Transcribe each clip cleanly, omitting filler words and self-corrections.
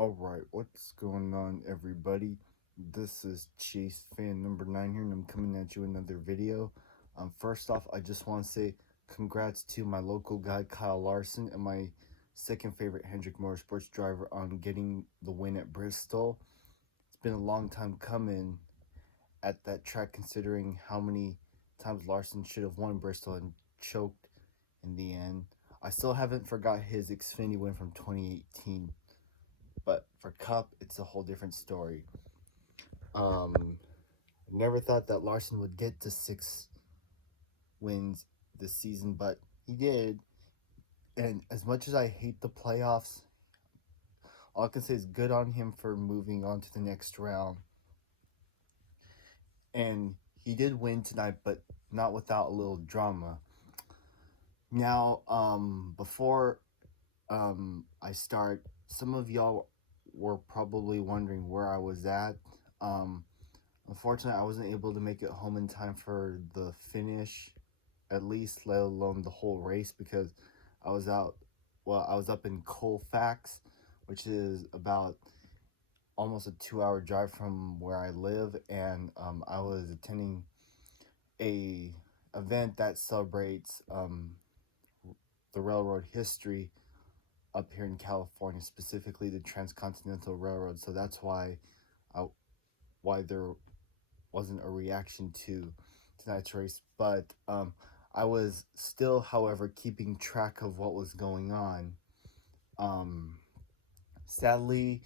Alright, what's going on, everybody? This is Chase fan number 9 here, and I'm coming at you another video. First off, I just want to say congrats to my local guy, Kyle Larson, and my second favorite Hendrick Motorsports driver on getting the win at Bristol. It's been a long time coming at that track, considering how many times Larson should have won Bristol and choked in the end. I still haven't forgot his Xfinity win from 2018. But for Cup, it's a whole different story. Never thought that Larson would get to 6 wins this season, but he did. And as much as I hate the playoffs, all I can say is good on him for moving on to the next round. And he did win tonight, but not without a little drama. Now, before I start, some of y'all were probably wondering where I was at. Unfortunately, I wasn't able to make it home in time for the finish, at least, let alone the whole race, because I was up in Colfax, which is about almost a 2-hour drive from where I live, and I was attending a event that celebrates the railroad history up here in California, specifically the Transcontinental Railroad. So that's why there wasn't a reaction to tonight's race. But I was still, however, keeping track of what was going on. Sadly,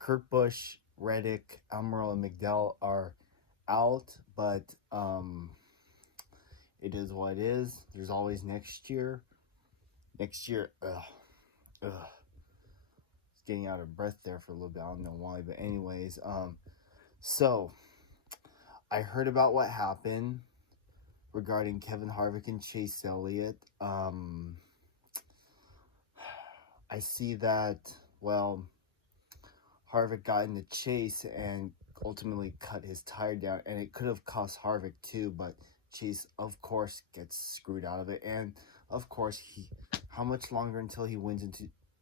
Kurt Busch, Reddick, Almirola, and McDowell are out, but it is what it is. There's always next year. Next year, it's getting out of breath there for a little bit. I don't know why, but anyways, so I heard about what happened regarding Kevin Harvick and Chase Elliott. I see that, well, Harvick got in the chase and ultimately cut his tire down, and it could have cost Harvick too, but Chase, of course, gets screwed out of it. And of course, how much longer until he wins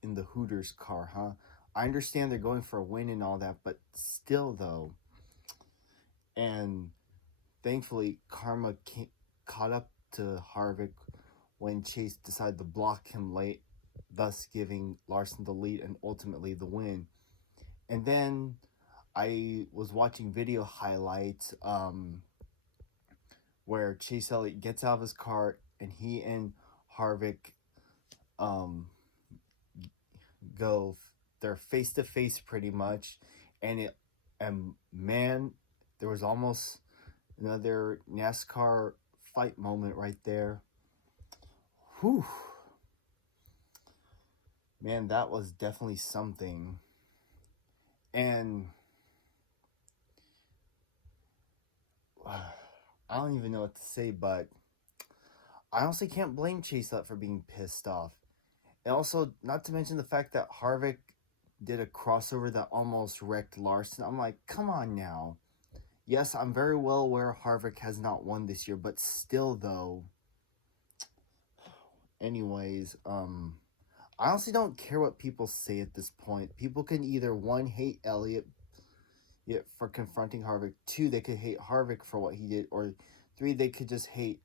in the Hooters car, huh? I understand they're going for a win and all that, but still, though. And thankfully, karma caught up to Harvick when Chase decided to block him late, thus giving Larson the lead and ultimately the win. And then I was watching video highlights where Chase Elliott gets out of his car and he and Harvick they're face to face pretty much, and man, there was almost another NASCAR fight moment right there. Whew. Man, that was definitely something. And I don't even know what to say, but I honestly can't blame Chase Elliott for being pissed off. And also, not to mention the fact that Harvick did a crossover that almost wrecked Larson. I'm like, come on now. Yes, I'm very well aware Harvick has not won this year, but still, though. Anyways, I honestly don't care what people say at this point. People can either, 1, hate Elliott for confronting Harvick, 2, they could hate Harvick for what he did, or 3, they could just hate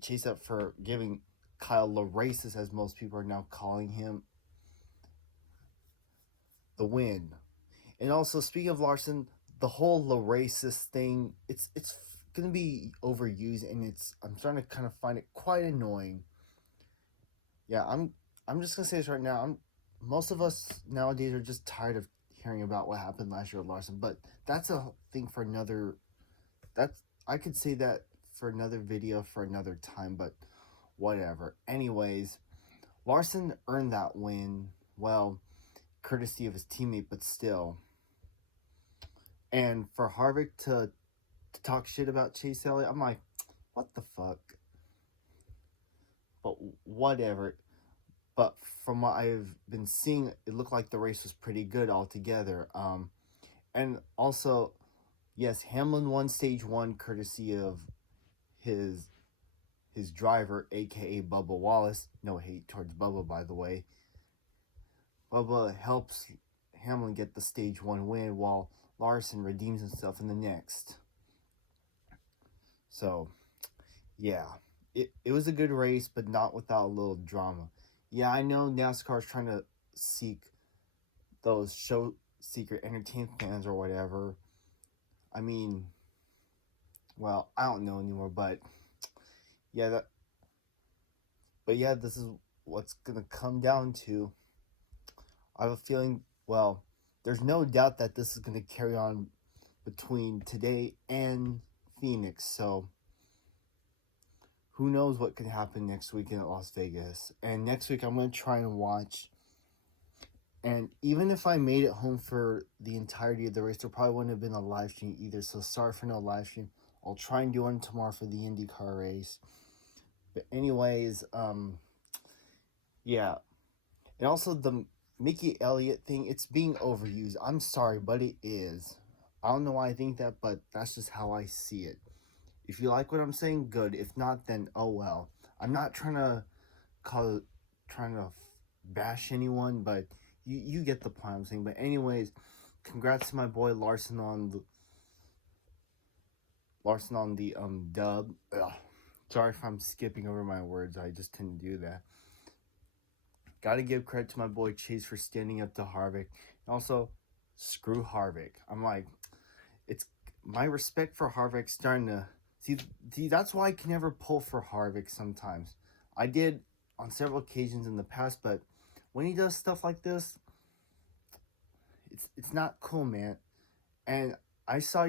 Chase Up for giving Kyle LaRaces, as most people are now calling him, the win. And also, speaking of Larson, the whole LaRaces thing, it's gonna be overused, and I'm starting to kind of find it quite annoying. Yeah, I'm just gonna say this right now. Most of us nowadays are just tired of hearing about what happened last year with Larson, but that's a thing for another. I could say that for another video for another time, but whatever. Anyways, Larson earned that win, well, courtesy of his teammate, but still. And for Harvick to talk shit about Chase Elliott, I'm like, what the fuck? But whatever. But from what I've been seeing, it looked like the race was pretty good altogether. And also, yes, Hamlin won stage 1 courtesy of his driver, aka Bubba Wallace. No hate towards Bubba, by the way. Bubba helps Hamlin get the stage 1 win while Larson redeems himself in the next. So, yeah. It was a good race, but not without a little drama. Yeah, I know NASCAR is trying to seek those show secret entertainment fans or whatever. I mean, well, I don't know anymore, but yeah, this is what's gonna come down to. I have a feeling, well, there's no doubt that this is gonna carry on between today and Phoenix, so who knows what could happen next weekend at Las Vegas. And next week I'm gonna try and watch. And even if I made it home for the entirety of the race, there probably wouldn't have been a live stream either. So sorry for no live stream. I'll try and do one tomorrow for the IndyCar race. But anyways, yeah. And also the Mickey Elliott thing, it's being overused. I'm sorry, but it is. I don't know why I think that, but that's just how I see it. If you like what I'm saying, good. If not, then oh well. I'm not trying to bash anyone, but you get the point I'm saying. But anyways, congrats to my boy Larson on the dub. Ugh. Sorry if I'm skipping over my words. I just tend to do that. Gotta give credit to my boy Chase for standing up to Harvick. And also, screw Harvick. I'm like, it's my respect for Harvick starting to see. That's why I can never pull for Harvick sometimes. I did on several occasions in the past, but when he does stuff like this, it's not cool, man. And I saw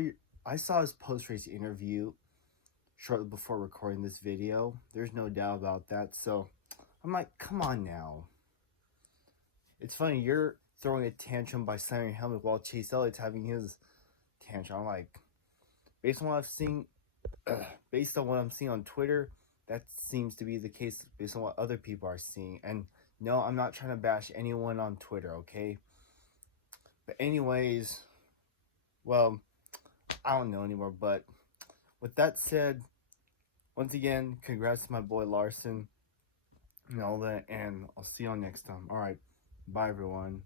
his post race interview shortly before recording this video. There's no doubt about that. So I'm like, come on now. It's funny, you're throwing a tantrum by slamming your helmet while Chase Elliott's having his tantrum. I'm like, based on what I've seen, based on what I'm seeing on Twitter, that seems to be the case based on what other people are seeing. And no, I'm not trying to bash anyone on Twitter, okay? But anyways, well, I don't know anymore. But with that said, once again, congrats to my boy Larson and all that, and I'll see y'all next time. All right, bye everyone.